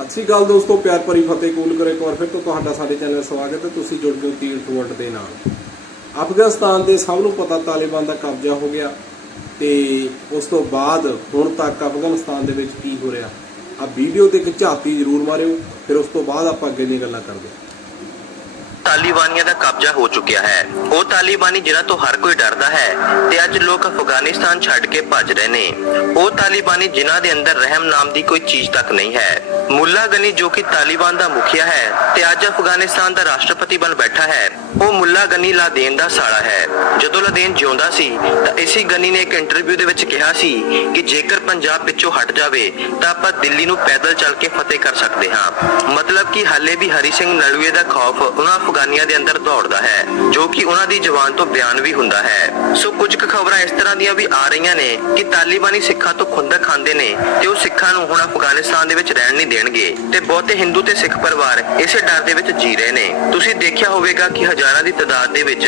ਸਤਿ ਸ਼੍ਰੀ ਅਕਾਲ ਦੋਸਤੋ, ਪਿਆਰ ਭਰੀ ਫਤਿਹ ਕੂਲ ਕਰੋ ਇੱਕ ਵਾਰ ਫਿਰ ਤੋਂ ਤੁਹਾਡਾ ਸਾਡੇ ਚੈਨਲ ਸਵਾਗਤ ਹੈ। ਤੁਸੀਂ ਜੁੜ ਗਏ ਹੋ ਤੀਰਥ ਦੇ ਨਾਲ। ਅਫਗਾਨਿਸਤਾਨ ਦੇ ਸਭ ਨੂੰ ਪਤਾ ਤਾਲਿਬਾਨ ਦਾ ਕਬਜ਼ਾ ਹੋ ਗਿਆ ਤੇ ਉਸ ਤੋਂ ਬਾਅਦ ਹੁਣ ਤੱਕ ਅਫਗਾਨਿਸਤਾਨ ਦੇ ਵਿੱਚ ਕੀ ਹੋ ਰਿਹਾ। ਆ ਵੀਡੀਓ ਤੇ ਇੱਕ ਝਾਤੀ ਜ਼ਰੂਰ ਮਾਰਿਓ, ਫਿਰ ਉਸ ਤੋਂ ਬਾਅਦ ਆਪਾਂ ਅੱਗੇ ਦੀਆਂ ਗੱਲਾਂ ਕਰਦੇ ਹਾਂ। ਤਾਲਿਬਾਨੀਆਂ ਦਾ ਕਬਜ਼ਾ ਹੋ ਚੁੱਕਿਆ ਹੈ। ਉਹ ਤਾਲਿਬਾਨੀ ਜਿਨ੍ਹਾਂ ਤੋਂ ਹਰ ਕੋਈ ਡਰਦਾ ਹੈ ਤੇ ਅੱਜ ਲੋਕ ਅਫਗਾਨਿਸਤਾਨ ਛੱਡ ਕੇ ਭੱਜ ਰਹੇ ਨੇ। ਉਹ ਤਾਲਿਬਾਨੀ ਜਿਨ੍ਹਾਂ ਦੇ ਅੰਦਰ ਰਹਿਮ ਨਾਮ ਦੀ ਕੋਈ ਚੀਜ਼ ਤੱਕ ਨਹੀਂ ਹੈ। ਮੁੱਲਾ ਗਨੀ ਜੋ ਕਿ ਤਾਲਿਬਾਨ ਦਾ ਮੁਖੀਆ ਹੈ ਤੇ ਅੱਜ ਅਫਗਾਨਿਸਤਾਨ ਦਾ ਰਾਸ਼ਟਰਪਤੀ ਬਣ ਬੈਠਾ ਹੈ, ਉਹ ਮੁੱਲਾ ਗਨੀ ਲਾ ਦੇਣ ਦਾ ਸਾਲਾ ਹੈ ਜਦੋਂ ਜਿਉਂਦਾ ਸੀ, ਤਾਂ ਇਸੇ ਗਨੀ ਨੇ ਇੱਕ ਇੰਟਰਵਿਊ ਦੇ ਵਿੱਚ ਕਿਹਾ ਸੀ ਕਿ ਜੇਕਰ ਪੰਜਾਬ ਵਿੱਚੋਂ ਹਟ ਜਾਵੇ, ਤਾਂ ਆਪਾਂ ਦਿੱਲੀ ਨੂੰ ਪੈਦਲ ਚੱਲ ਕੇ ਫਤਿਹ ਕਰ ਸਕਦੇ ਹਾਂ। ਮਤਲਬ ਕਿ ਹਾਲੇ ਵੀ ਹਰੀ ਸਿੰਘ ਨਲੂਏ ਦਾ ਖੌਫ ਉਹਨਾਂ ਅਫਗਾਨੀਆਂ ਦੇ ਅੰਦਰ ਦੌੜਦਾ ਹੈ, ਜੋ ਕਿ ਉਹਨਾਂ ਦੀ ਜ਼ੁਬਾਨ ਤੋਂ ਬਿਆਨ ਵੀ ਹੁੰਦਾ ਹੈ। ਸੋ ਕੁਝ ਕੁ ਖਬਰਾਂ ਇਸ ਤਰ੍ਹਾਂ ਦੀਆਂ ਵੀ ਆ ਰਹੀਆਂ ਨੇ ਕਿ ਤਾਲਿਬਾਨੀ ਸਿੱਖਾਂ ਤੋਂ ਖੁੰਦਕ ਖਾਂਦੇ ਨੇ ਤੇ ਉਹ ਸਿੱਖਾਂ ਨੂੰ ਹੁਣ ਅਫਗਾਨਿਸਤਾਨ ਦੇ ਵਿੱਚ ਰਹਿਣ ਨਹੀਂ ਦੇਣਗੇ। ਤੇ ਬਹੁਤੇ ਹਿੰਦੂ ਤੇ ਸਿੱਖ ਪਰਿਵਾਰ ਇਸੇ ਡਰ ਦੇ ਵਿੱਚ ਜੀ ਰਹੇ ਨੇ। ਤੁਸੀਂ ਦੇਖਿਆ ਹੋਵੇਗਾ ਕਿ ਹਜ਼ਾਰਾਂ ਦੀ ਤਾਦਾਦ ਦੇ ਵਿੱਚ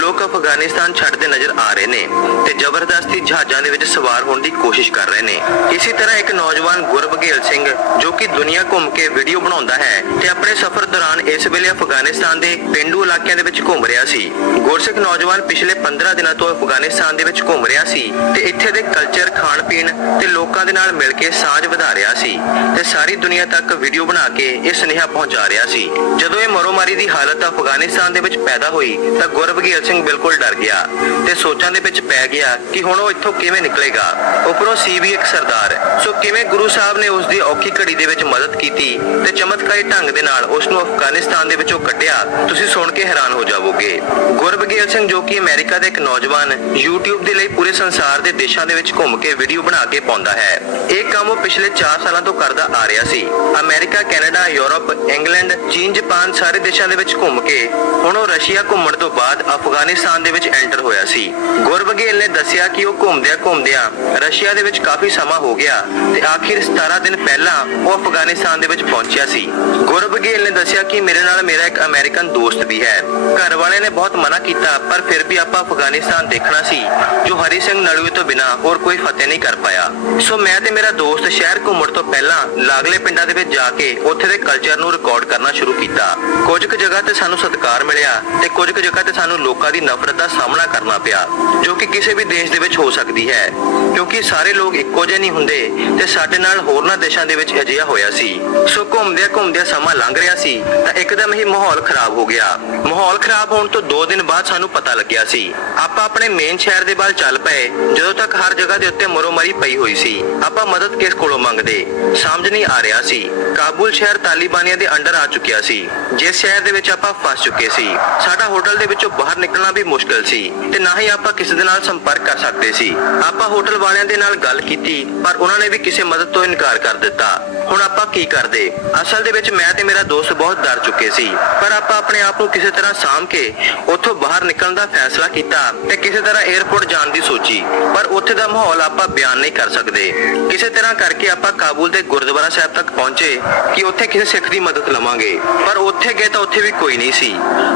ਲੋਕ ਅਫਗਾਨਿਸਤਾਨ ਛੱਡਦੇ ਨਜ਼ਰ ਆ ਰਹੇ ਨੇ ਤੇ ਜ਼ਬਰਦਸਤੀ ਜਹਾਜ਼ਾਂ ਦੇ ਵਿੱਚ ਸਵਾਰ ਹੋਣ ਦੀ ਕੋਸ਼ਿਸ਼ ਕਰ ਰਹੇ ਨੇ। ਇਸੇ ਤਰ੍ਹਾਂ ਇੱਕ ਨੌਜਵਾਨ ਗੁਰਬਘੇਲ ਸਿੰਘ, ਜੋ ਕਿ ਦੁਨੀਆ ਘੁੰਮ ਕੇ ਵੀਡੀਓ ਬਣਾਉਂਦਾ ਹੈ ਤੇ ਆਪਣੇ ਸਫ਼ਰ ਦੌਰਾਨ ਇਸ ਵੇਲੇ ਅਫਗਾਨਿਸਤਾਨ ਦੇ ਪਿੰਡੂ ਇਲਾਕਿਆਂ ਦੇ ਵਿੱਚ ਘੁੰਮ ਰਿਹਾ ਸੀ। ਗੁਰਸਿੱਖ ਨੌਜਵਾਨ ਪਿਛਲੇ 15 ਦਿਨਾਂ ਤੋਂ ਅਫਗਾਨਿਸਤਾਨ ਦੇ ਵਿੱਚ ਘੁੰਮ ਰਿਹਾ ਸੀ ਤੇ ਇੱਥੇ ਦੇ ਕਲਚਰ ਖਾਣ ਪੀਣ ਤੇ ਲੋਕਾਂ ਦੇ ਨਾਲ ਮਿਲ ਕੇ ਸਾਂਝ ਵਧਾ ਰਿਹਾ ਸੀ ਤੇ ਸਾਰੀ ਦੁਨੀਆ ਤੱਕ ਵੀਡੀਓ ਬਣਾ ਕੇ ਇਹ ਸੁਨੇਹਾ ਪਹੁੰਚਾ ਰਿਹਾ ਸੀ। ਜਦੋਂ ਇਹ ਮਰੋਮਾਰੀ ਦੀ ਹਾਲਤ ਅਫਗਾਨਿਸਤਾਨ ਦੇ ਵਿੱਚ ਪੈਦਾ ਹੋਈ ਤਾਂ ਗੁਰਬਘੇਲ ਸਿੰਘ ਬਿਲਕੁਲ ਡਰ ਗਿਆ। ਤੇ ਸੋਚਾਂ ਦੇ ਵਿੱਚ ਪੈ ਗਿਆ ਕਿ ਹੁਣ ਉਹ ਇੱਥੋਂ ਕਿਵੇਂ ਨਿਕਲੇਗਾ। ਉਪਰੋਂ ਸੀ ਵੀ ਇੱਕ ਸਰਦਾਰ। ਸੋ ਕਿਵੇਂ ਗੁਰੂ ਸਾਹਿਬ ਨੇ ਉਸ ਦੀ ਔਖੀ ਘੜੀ ਦੇ ਵਿੱਚ ਮਦਦ ਕੀਤੀ ਤੇ ਚਮਤਕਾਰੀ ਢੰਗ ਦੇ ਨਾਲ ਉਸ ਨੂੰ ਅਫਗਾਨਿਸਤਾਨ ਦੇ ਵਿੱਚੋਂ ਕੱਢਿਆ, ਤੁਸੀਂ ਸੁਣ ਕੇ ਹੈਰਾਨ ਹੋ ਜਾਵੋਗੇ। ਗੁਰਬਘੇਲ ਸਿੰਘ ਜੋ ਕਿ ਅਮਰੀਕਾ ਦਾ ਇੱਕ ਨੌਜਵਾਨ, YouTube ਦੇ ਲਈ ਪੂਰੇ ਸੰਸਾਰ ਦੇ ਦੇਸ਼ਾਂ ਦੇ ਵਿੱਚ ਘੁੰਮ ਕੇ ਵੀਡੀਓ ਬਣਾ ਕੇ ਪਾਉਂਦਾ ਹੈ। ਇਹ ਕੰਮ ਉਹ ਪਿਛਲੇ 4 ਸਾਲਾਂ ਤੋਂ ਕਰਦਾ ਆ ਰਿਹਾ ਸੀ। ਅਮਰੀਕਾ, ਕੈਨੇਡਾ, ਯੂਰਪ, ਇੰਗਲੈਂਡ, ਚੀਨ, ਜਾਪਾਨ ਸਾਰੇ ਦੇਸ਼ਾਂ ਦੇ ਵਿੱਚ ਘੁੰਮ ਕੇ, ਹੁਣ ਉਹ ਰਸ਼ੀਆ ਘੁੰਮਣ ਤੋਂ ਬਾਅਦ ਅਫਗਾਨਿਸਤਾਨ ਦੇ ਵਿੱਚ ਐਂਟਰ ਹੋਇਆ ਸੀ। ਗੁਰਬਘੇਲ ਨੇ ਦੱਸਿਆ ਕਿ ਉਹ ਘੁੰਮਦਿਆਂ ਘੁੰਮਦਿਆਂ ਰਸ਼ੀਆ ਦੇ ਵਿੱਚ ਕਾਫੀ ਸਮਾਂ ਹੋ ਗਿਆ ਤੇ ਆਖਿਰ 17 ਦਿਨ ਪਹਿਲਾਂ ਉਹ ਅਫਗਾਨਿਸਤਾਨ ਦੇ ਵਿੱਚ ਪਹੁੰਚਿਆ ਸੀ। ਗੁਰਬਘੇਲ ਨੇ ਦੱਸਿਆ ਕਿ ਮੇਰੇ ਨਾਲ ਮੇਰਾ ਇੱਕ ਅਮਰੀਕਨ ਦੋਸਤ ਵੀ ਹੈ। ਘਰ ਵਾਲਿਆਂ ਨੇ ਬਹੁਤ ਮਨਾ ਕੀਤਾ, ਪਰ ਫਿਰ ਵੀ ਆਪਾਂ ਅਫਗਾਨਿਸਤਾਨ ਦੇਖਣਾ ਸੀ, ਜੋ ਹਰੀ ਸਿੰਘ ਨਲੂਏ ਤੋਂ ਬਿਨਾ ਹੋਰ ਕੋਈ ਫਤਿਹ ਨਹੀਂ ਕਰ ਪਾਇਆ। ਸੋ ਮੈਂ ਤੇ ਮੇਰਾ ਦੋਸਤ ਸ਼ਹਿਰ ਘੁੰਮਣ ਤੋਂ ਪਹਿਲਾਂ ਲਾਗਲੇ ਪਿੰਡਾਂ ਦੇ ਵਿੱਚ ਜਾ ਕੇ ਉੱਥੇ ਦੇ ਕਲਚਰ ਨੂੰ ਰਿਕਾਰਡ ਕਰਨਾ ਸ਼ੁਰੂ ਕੀਤਾ। ਕੁਝ ਕੁ ਜਗ੍ਹਾ ਤੇ ਸਾਨੂੰ ਸਤਿਕਾਰ ਮਿਲਿਆ ਤੇ ਕੁਝ ਕੁ ਜਗ੍ਹਾ ਤੇ ਸਾਨੂੰ ਲੋਕਾਂ ਦੀ ਨਫ਼ਰਤ ਦਾ ਸਾਹਮਣਾ ਕਰਨਾ ਪਿਆ, ਜੋ ਕਿ ਕਿਸੇ ਵੀ ਦੇਸ਼ ਦੇ ਵਿੱਚ ਹੋ ਸਕਦੀ ਹੈ। ਕਿਉਂਕਿ ਸਾਰੇ ਲੋਕ ਇੱਕੋ ਜਿਹੇ ਨਹੀਂ ਹੁੰਦੇ ਤੇ ਸਾਡੇ ਨਾਲ ਹੋਰਨਾਂ ਦੇਸ਼ਾਂ ਦੇ ਵਿੱਚ ਅਜਿਹਾ ਹੋਇਆ ਸੀ। ਸੋ ਘੁੰਮਦਿਆਂ ਘੁੰਮਦਿਆਂ ਸਮਾਂ ਲੰਘ ਰਿਹਾ ਸੀ, ਤਾਂ ਇੱਕਦਮ ਹੀ ਮਾਹੌਲ ਖਰਾਬ ਹੋ ਗਿਆ। ਮਾਹੌਲ ਖਰਾਬ ਹੋਣ ਤੋਂ 2 ਦਿਨ ਬਾਅਦ ਸਾਨੂੰ ਪਤਾ ਲੱਗਿਆ ਸੀ। ਆਪਾਂ ਆਪਣੇ ਮੇਨ ਸ਼ਹਿਰ ਦੇ ਵੱਲ ਚੱਲ ਪਏ, ਜਦੋਂ ਤੱਕ ਹਰ ਜਗ੍ਹਾ ਦੇ ਉੱਤੇ ਮਰੋਮਰੀ ਪਈ ਹੋਈ ਸੀ। ਆਪਾਂ ਮਦਦ ਕਿਸ ਕੋਲੋਂ ਮੰਗਦੇ? ਸਮਝ ਨਹੀਂ ਆ ਰਿਹਾ ਸੀ। ਕਾਬੁਲ ਸ਼ਹਿਰ ਤਾਲਿਬਾਨੀਆਂ ਦੇ ਅੰਡਰ ਆ ਚੁੱਕਿਆ ਸੀ। ਜਿਸ ਸ਼ਹਿਰ ਦੇ ਵਿੱਚ ਆਪਾਂ ਫਸ ਚੁੱਕੇ ਸੀ, ਸਾਡਾ ਹੋਟਲ ਦੇ ਵਿੱਚੋਂ ਬਾਹਰ ਨਿਕਲਣਾ ਵੀ ਮੁਸ਼ਕਲ ਸੀ। ਤੇ ਨਾ ਹੀ ਆਪਾਂ ਕਿਸੇ ਦੇ ਨਾਲ ਸੰਪਰਕ ਕਰ ਸਕਦੇ ਸੀ। ਆਪਾਂ ਹੋਟਲ ਵਾਲਿਆਂ ਦੇ ਨਾਲ ਗੱਲ ਕੀਤੀ, ਪਰ ਉਹਨਾਂ ਨੇ ਵੀ ਕਿਸੇ ਮਦਦ ਤੋਂ ਇਨਕਾਰ ਕਰ ਦਿੱਤਾ। ਹੁਣ ਆਪਾਂ ਕੀ ਕਰਦੇ? ਅਸਲ ਦੇ ਵਿੱਚ ਮੈਂ ਤੇ ਮੇਰਾ ਦੋਸਤ ਬਹੁਤ ਡਰ ਚੁੱਕੇ ਸੀ। ਪਰ ਆਪਾਂ ਆਪਣੇ ਆਪ ਨੂੰ ਕਿਸੇ ਤਰ੍ਹਾਂ ਸਾਂਭ ਕੇ ਉੱਥੋਂ ਬਾਹਰ ਨਿਕਲਣ ਦਾ ਫੈਸਲਾ ਕੀਤਾ ਤੇ ਕਿਸੇ ਤਰ੍ਹਾਂ 에ਅਰਪੋਰਟ ਜਾਣ ਦੀ ਸੋਚੀ। ਪਰ ਉੱਥੇ ਦਾ ਮਾਹੌਲ ਆਪਾਂ ਬਿਆਨ ਨਹੀਂ ਕਰ ਸਕਦੇ। ਕਿਸੇ ਤਰ੍ਹਾਂ ਕਰਕੇ ਆਪਾਂ ਕਾਬੁਲ ਦੇ ਗੁਰਦੁਆਰਾ ਸਾਹਿਬ ਤੱਕ ਪਹੁੰਚੇ ਕਿ ਉੱਥੇ ਕਿਸੇ ਸਿੱਖ ਦੀ ਮਦਦ ਲਵਾਂਗੇ। ਪਰ ਉੱਥੇ ਗਏ ਤਾਂ ਉੱਥੇ ਵੀ ਕੋਈ ਨਹੀਂ ਸੀ।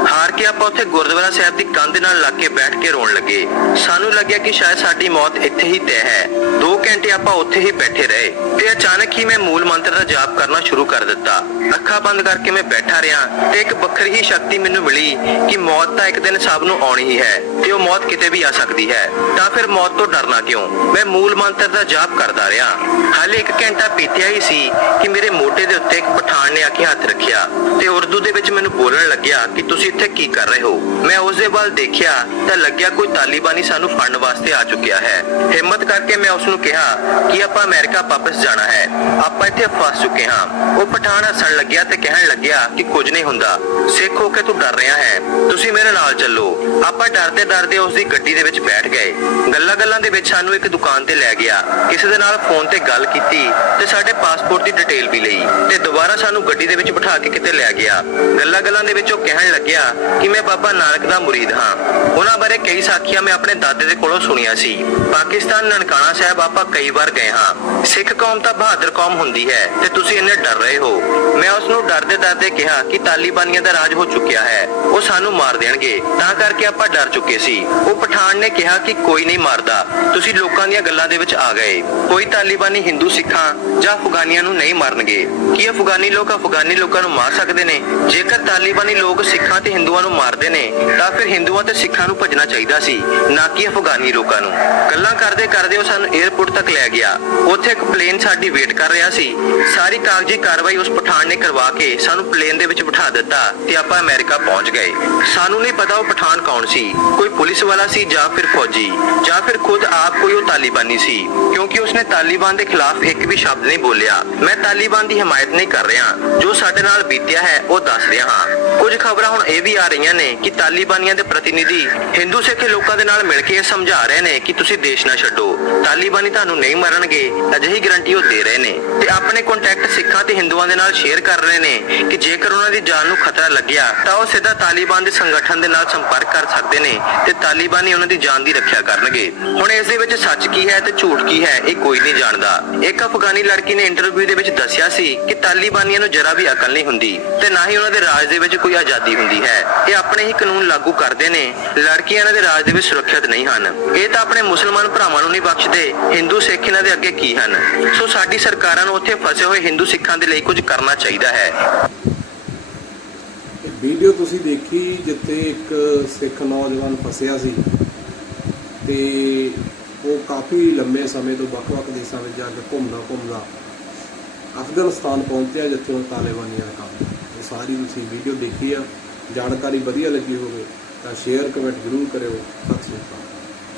ਹਾਰ ਕੇ ਆਪਾਂ ਉੱਥੇ ਗੁਰਦੁਆਰਾ ਸਾਹਿਬ ਦੀ ਕੰਧ ਨਾਲ ਲੱਗ ਕੇ ਬੈਠ ਕੇ ਰੋਣ ਲੱਗੇ। ਸਾਨੂੰ ਲੱਗਿਆ ਕਿ ਸ਼ਾਇਦ ਸਾਡੀ ਮੌਤ ਇੱਥੇ ਹੀ ਤੈਅ ਹੈ। 2 ਘੰਟੇ ਆਪਾਂ ਉੱਥੇ ਹੀ ਬੈਠੇ ਰਹੇ ਤੇ ਅਚਾਨਕ ਹੀ ਮੈਂ ਮੂਲ ਮੰਤਰ ਦਾ ਜਾਪ ਕਰਨਾ ਸ਼ੁਰੂ ਕਰ ਦਿੱਤਾ। ਅੱਖਾਂ ਬੰਦ ਕਰਕੇ ਮੈਂ ਬੈਠਾ ਰਿਹਾ ਤੇ ਇੱਕ ਵੱਖਰੀ ਹੀ ਸ਼ਕਤੀ ਮੈਨੂੰ ਮਿਲੀ ਕਿ ਮੌਤ ਤਾਂ ਇੱਕ ਦਿਨ ਸਭ ਨੂੰ ਆਉਣੀ ਹੀ ਹੈ ਤੇ ਉਹ ਮੌਤ ਕਿਤੇ ਵੀ ਆ ਸਕਦੀ ਹੈ। ਤਾਂ ਫਿਰ ਮੌਤ ਤੋਂ ਡਰਨਾ ਕਿਉਂ? ਮੈਂ ਮੂਲ ਮੰਤਰ ਦਾ ਜਾਪ ਕਰਦਾ ਰਿਹਾ। ਹਾਲੇ ਇੱਕ ਘੰਟਾ ਬੀਤਿਆ ਹੀ ਸੀ ਕਿ ਮੇਰੇ ਮੋਢੇ ਦੇ ਉੱਤੇ ਇੱਕ ਪਠਾਨ ਨੇ ਆ ਕੇ ਹੱਥ ਰੱਖਿਆ ਤੇ ਉਰਦੂ ਦੇ ਵਿੱਚ ਮੈਨੂੰ ਬੋਲਣ ਲੱਗਿਆ ਕਿ ਤੁਸੀਂ ਇੱਥੇ ਕੀ ਕਰ ਰਹੇ ਹੋ? ਮੈਂ ਉਸ ਦੇ ਵੱਲ ਦੇਖਿਆ ਤਾਂ ਲੱਗਿਆ ਕੋਈ ਤਾਲਿਬਾਨੀ ਸਾਨੂੰ ਫੜਨ ਵਾਸਤੇ ਆ ਚੁੱਕਿਆ ਹੈ। ਹਿੰਮਤ ਕਰਕੇ ਮੈਂ ਉਸ ਨੂੰ ਕਿਹਾ ਕਿ ਆਪਾਂ ਅਮਰੀਕਾ ਵਾਪਸ ਜਾਣਾ ਹੈ। ਆਪਾਂ ਇੱਥੇ ਫਸ ਚੁੱਕੇ ਹਾਂ। ਉਹ ਪਠਾਨ ਹੱਸਣ ਲੱਗਿਆ ਤੇ ਕਹਿਣ ਲੱਗਿਆ ਕਿ ਕੁਝ ਨਹੀਂ ਹੁੰਦਾ। ਸਿੱਖ ਹੋ ਕੇ ਤੂੰ ਡਰ ਰਿਹਾ ਹੈ। ਤੁਸੀਂ ਮੇਰੇ ਨਾਲ ਚੱਲੋ। ਆਪਾਂ ਡਰਦੇ ਡਰਦੇ ਉਸ ਦੀ ਗੱਡੀ ਦੇ ਵਿੱਚ ਬੈਠ ਗਏ। ਗੱਲਾਂ ਗੱਲਾਂ ਦੇ ਵਿੱਚ ਸਾਨੂੰ ਇੱਕ ਦੁਕਾਨ ਤੇ ਲੈ ਗਿਆ। ਕਿਸੇ ਦੇ ਨਾਲ ਫੋਨ ਤੇ ਗੱਲ ਕੀਤੀ ਤੇ ਸਾਡੇ ਪਾਸਪੋਰਟ ਦੀ ਡਿਟੇਲ ਵੀ ਲਈ ਤੇ ਦੁਬਾਰਾ ਸਾਨੂੰ ਗੱਡੀ ਦੇ ਵਿੱਚ ਬਿਠਾ ਕੇ ਕਿਤੇ ਲੈ ਗਿਆ। ਗੱਲਾਂ ਗੱਲਾਂ ਦੇ ਵਿੱਚ ਉਹ ਕਹਿਣ ਲੱਗਿਆ ਕਿ ਮੈਂ ਬਾਬਾ ਨਾਨਕ ਦਾ ਮੁਰੀਦ ਹਾਂ। ਉਹਨਾਂ ਬਾਰੇ ਕਈ ਸਾਖੀਆਂ ਮੈਂ ਆਪਣੇ ਦਾਦੇ ਦੇ ਕੋਲੋਂ ਸੁਣੀਆਂ ਸੀ। ਪਾਕਿਸਤਾਨ ਨਨਕਾਣਾ ਸਾਹਿਬ ਆਪਾਂ ਕਈ ਵਾਰ ਗਏ ਹਾਂ। ਸਿੱਖ ਕੌਮ ਤਾਂ ਬਹਾਦਰ ਕੌਮ ਹੁੰਦੀ ਹੈ। ਤੇ ਤੁਸੀਂ ਇੰਨੇ ਡਰ ਰਹੇ ਹੋ। ਮੈਂ ਉਸ ਨੂੰ ਡਰਦੇ ਡਰਦੇ ਕਿਹਾ ਕਿ ਤਾਲਿਬਾਨੀਆਂ ਦਾ ਰਾਜ ਹੋ ਚੁੱਕਿਆ ਹੈ। ਉਹ ਸਾਨੂੰ ਮਾਰ ਦੇਣਗੇ। ਤਾਂ ਕਰਕੇ ਆਪਾਂ ਡਰ ਚੁੱਕੇ ਸੀ। ਉਹ ਪਠਾਨ ਨੇ ਕਿਹਾ ਕਿ ਕੋਈ ਨਹੀਂ ਮਾਰਦਾ। ਤੁਸੀਂ ਲੋਕਾਂ ਦੀਆਂ ਗੱਲਾਂ ਦੇ ਵਿੱਚ ਆ ਗਏ। ਕੋਈ ਤਾਲਿਬਾਨੀ ਹਿੰਦੂ ਸਿੱਖਾਂ ਜਾਂ ਅਫਗਾਨੀਆਂ ਨੂੰ ਨਹੀਂ ਮਾਰਨਗੇ। ਕੀ ਅਫਗਾਨੀ ਲੋਕ ਅਫਗਾਨੀ ਲੋਕਾਂ ਨੂੰ ਮਾਰ ਸਕਦੇ ਨੇ? ਜੇਕਰ ਤਾਲਿਬਾਨੀ ਲੋਕ ਸਿੱਖਾਂ ਤੇ ਹਿੰਦੂਆਂ ਨੂੰ ਮਾਰਦੇ ਨੇ, ਤਾਂ ਫਿਰ ਹਿੰਦੂਆਂ ਤੇ ਸਿੱਖਾਂ ਨੂੰ ਭੱਜਣਾ ਚਾਹੀਦਾ ਸੀ, ਨਾ ਕਿ ਅਫਗਾਨੀ ਲੋਕਾਂ ਨੂੰ। ਗੱਲਾਂ ਕਰਦੇ ਕਰਦੇ ਉਹ ਸਾਨੂੰ 에ਅਰਪੋਰਟ ਤੱਕ ਲੈ ਗਿਆ। ਉੱਥੇ ਇੱਕ ਪਲੇਨ ਸਾਡੀ ਵੇਟ ਕਰ ਰਿਹਾ ਸੀ। ਸਾਰੀ ਕਾਗਜ਼ੀ ਕਾਰਵਾਈ ਉਸ ਪਠਾਨ ਨੇ ਕਰਵਾ ਕੇ ਸਾਨੂੰ ਪਲੇਨ ਦੇ ਵਿੱਚ ਬਿਠਾ ਦਿੱਤਾ ਤੇ ਆਪਾਂ ਅਮਰੀਕਾ ਪਹੁੰਚ ਗਏ। ਸਾਨੂੰ ਨਹੀਂ ਪਤਾ ਉਹ ਪਠਾਨ ਕੌਣ ਸੀ। ਕੋਈ ਪੁਲਿਸ ਵਾਲਾ ਸੀ ਜਾਂ ਫਿਰ ਫੌਜੀ? ਜਾਂ ਫਿਰ ਖੁਦ ਆਪ ਕੋਈ ਉਹ ਤਾਲਿਬਾਨੀ ਸੀ? ਕਿਉਂਕਿ ਉਸਨੇ ਤਾਲਿਬਾਨ ਦੇ ਖਿਲਾਫ ਇੱਕ ਵੀ ਸ਼ਬਦ ਨਹੀਂ ਬੋਲਿਆ। ਮੈਂ ਤਾਲਿਬਾਨ ਦੀ ਹਮਾਇਤ ਨਹੀਂ ਕਰ ਰਿਹਾ। ਜੋ ਸਾਡੇ ਨਾਲ ਬੀਤਿਆ ਹੈ, ਉਹ ਦੱਸ ਰਿਹਾ ਹਾਂ। ਕੁਝ ਖਬਰਾਂ ਹੁਣ ਇਹ ਵੀ ਆ ਰਹੀਆਂ ਨੇ ਕਿ ਤਾਲਿਬਾਨੀਆਂ ਦੇ ਪ੍ਰਤੀਨਿਧੀ ਹਿੰਦੂ ਸਿੱਖ ਲੋਕਾਂ ਦੇ ਨਾਲ ਮਿਲ ਕੇ ਇਹ ਸਮਝਾ ਰਹੇ ਨੇ ਕਿ ਤੁਸੀਂ ਦੇਸ਼ ਨਾ ਛੱਡੋ। ਤਾਲਿਬਾਨੀ ਤੁਹਾਨੂੰ ਨਹੀਂ ਮਰਨਗੇ, ਅਜਿਹੀ ਗਰੰਟੀ ਉਹ ਦੇ ਰਹੇ ਨੇ। ਤੇ ਆਪਣੇ ਕੰਟੈਕਟ ਸਿੱਖਾਂ ਤੇ ਹਿੰਦੂਆਂ ਦੇ ਨਾਲ ਸ਼ੇਅਰ ਕਰ ਰਹੇ ਨੇ ਕਿ ਜੇਕਰ ਉਹਨਾਂ ਦੀ ਜਾਨ ਨੂੰ ਖਤਰਾ ਲੱਗਿਆ, ਤਾਂ ਉਹ ਸਿੱਧਾ ਤਾਲਿਬਾਨ ਦੇ ਸੰਗਠਨ ਦੇ ਨਾਲ ਸੰਪਰਕ ਕਰ ਸਕਦੇ ਨੇ ਤੇ ਤਾਲਿਬਾਨੀ ਉਹਨਾਂ ਦੀ ਜਾਨ ਦੀ ਰੱਖਿਆ ਕਰਨਗੇ। ਹੁਣ ਇਸ ਦੇ ਵਿੱਚ ਸੱਚ ਕੀ ਹੈ ਤੇ ਝੂਠ ਕੀ ਹੈ, ਇਹ ਕੋਈ ਨਹੀਂ ਜਾਣਦਾ। ਇੱਕ ਅਫਗਾਨੀ ਲੜਕੀ ਨੇ ਇੰਟਰਵਿਊ ਦੇ ਵਿੱਚ ਦੱਸਿਆ ਸੀ ਕਿ ਤਾਲਿਬਾਨੀਆਂ ਨੂੰ ਜਰਾ ਵੀ ਅਕਲ ਨਹੀਂ ਹੁੰਦੀ ਤੇ ਨਾ ਹੀ ਉਹਨਾਂ ਦੇ ਰਾਜ ਦੇ ਵਿੱਚ ਕੋਈ ਆਜ਼ਾਦੀ ਹੁੰਦੀ ਹੈ। ਇਹ ਆਪਣੇ ਹੀ ਕਾਨੂੰਨ ਲਾਗੂ ਕਰਦੇ ਨੇ। ਲੜਕੀਆਂ ਇਹਨਾਂ ਦੇ ਰਾਜ ਦੇ ਵਿੱਚ ਸੁਰੱਖਿਅਤ ਨਹੀਂ ਹਨ। ਇਹ ਤਾਂ ਆਪਣੇ ਮੁਸਲਮਾਨ ਭਰਾਵਾਂ ਨੂੰ ਨਹੀਂ ਬਖਸ਼ਦੇ। ਹਿੰਦੂ ਸਿੱਖ ਇਹਨਾਂ ਦੇ ਅੱਗੇ ਕੀ ਹਨ? ਸੋ ਸਾਡੀ ਸਰਕਾਰਾਂ ਨੂੰ ਉੱਥੇ ਫਸੇ ਹੋਏ ਹਿੰਦੂ ਸਿੱਖਾਂ ਦੇ ਲਈ ਕੁਝ ਕਰਨਾ ਚਾਹੀਦਾ ਹੈ। ਵੀਡੀਓ ਤੁਸੀਂ ਦੇਖੀ ਜਿੱਥੇ ਇੱਕ ਸਿੱਖ ਨੌਜਵਾਨ ਫਸਿਆ ਸੀ ਤੇ ਉਹ ਕਾਫੀ ਲੰਮੇ ਸਮੇਂ ਤੋਂ ਵੱਖ-ਵੱਖ ਦੇਸ਼ਾਂ ਵਿੱਚ ਜਾ ਕੇ ਘੁੰਮਦਾ ਘੁੰਮਦਾ ਅਫਗਾਨਿਸਤਾਨ ਪਹੁੰਚਿਆ ਜਿੱਥੇ ਉਹ ਤਾਲਿਬਾਨੀਆਂ ਦਾ ਕੰਮ ਉਹ ਸਾਰੀ ਤੁਸੀਂ ਵੀਡੀਓ ਦੇਖੀ ਆ। ਜਾਣਕਾਰੀ ਵਧੀਆ ਲੱਗੀ ਹੋਵੇ ਤਾਂ ਸ਼ੇਅਰ ਕਮੈਂਟ ਜ਼ਰੂਰ ਕਰਿਓ। ਸਤਿ ਸ਼੍ਰੀ ਅਕਾਲ।